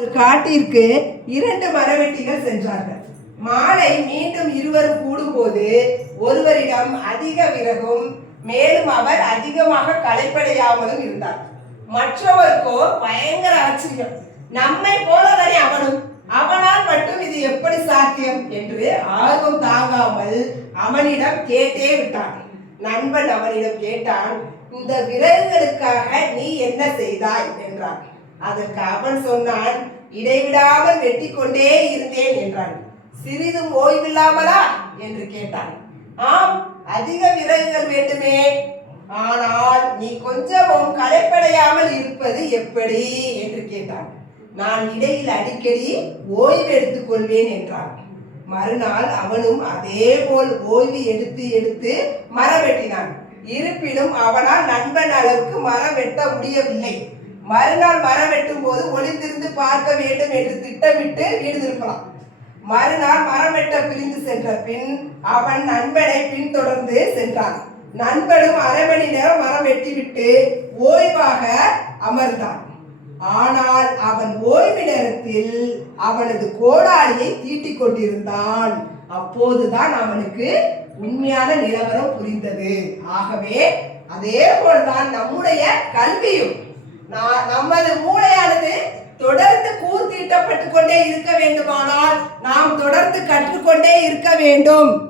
காட்டிற்கு இரண்டு மரவெட்டிகள் சென்றார்கள். மாலை மீண்டும் இருவரும் கூடும்போது ஒருவரிடம் அதிக விறகும் மேலும் அவர் அதிகமாக களைப்படையாமலும் இருந்தார். மற்றவருக்கோ பயங்கர ஆச்சரியம். நம்மை போலதானே அவனும்? அவனால் மட்டும் இது எப்படி சாத்தியம் என்று ஆர்வம் தாங்காமல் அவனிடம் கேட்டே விட்டான். நண்பன் அவனிடம் கேட்டான் இந்த விறகுகளுக்காக நீ என்ன செய்தாய்? என்றான். அதற்கு அவன் சொன்னான் இடைவிடாமல் வெட்டி கொண்டே இருந்தேன் என்றான். சிறிதும் ஓய்வில்லாமலா? என்று கேட்டான். ஆம் அதிக விறகுகள் வேண்டுமே. ஆனால் நீ கொஞ்சமும் களைப்படையாமல் இருப்பது எப்படி? என்று கேட்டான். நான் இடையில் அடிக்கடி ஓய்வு எடுத்துக் கொள்வேன் என்றான். மறுநாள் அவனும் அதே போல் ஓய்வு எடுத்து எடுத்து மரம் வெட்டினான் இருப்பினும் அவனால் நண்பன் அளவுக்கு மரம் வெட்ட முடியவில்லை. மறுநாள் மரம் வெட்டும் போது ஒளிந்திருந்து பார்க்க வேண்டும் என்று திட்டமிட்டு வீடு திரும்பலாம் மறுநாள் மரம் வெட்ட பிரிந்து சென்ற பின் அவன் நண்பனை பின்தொடர்ந்து சென்றான். நண்பனும் அரை மணி நேரம் மரம் வெட்டிவிட்டு ஓய்வாக அமர்ந்தான். ஆனால் அவன் ஓய்வு நேரத்தில் அவனது கோடாலியை தீட்டிக் கொண்டிருந்தான். அப்போதுதான் அவனுக்கு உண்மையான நிலவரம் புரிந்தது. ஆகவே அதே போல்தான் நம்முடைய கல்வியும் நமது மூளையானது தொடர்ந்து கூர்த்தீட்டப்பட்டு கொண்டே இருக்க வேண்டுமானால் நாம் தொடர்ந்து கற்றுக்கொண்டே இருக்க வேண்டும்.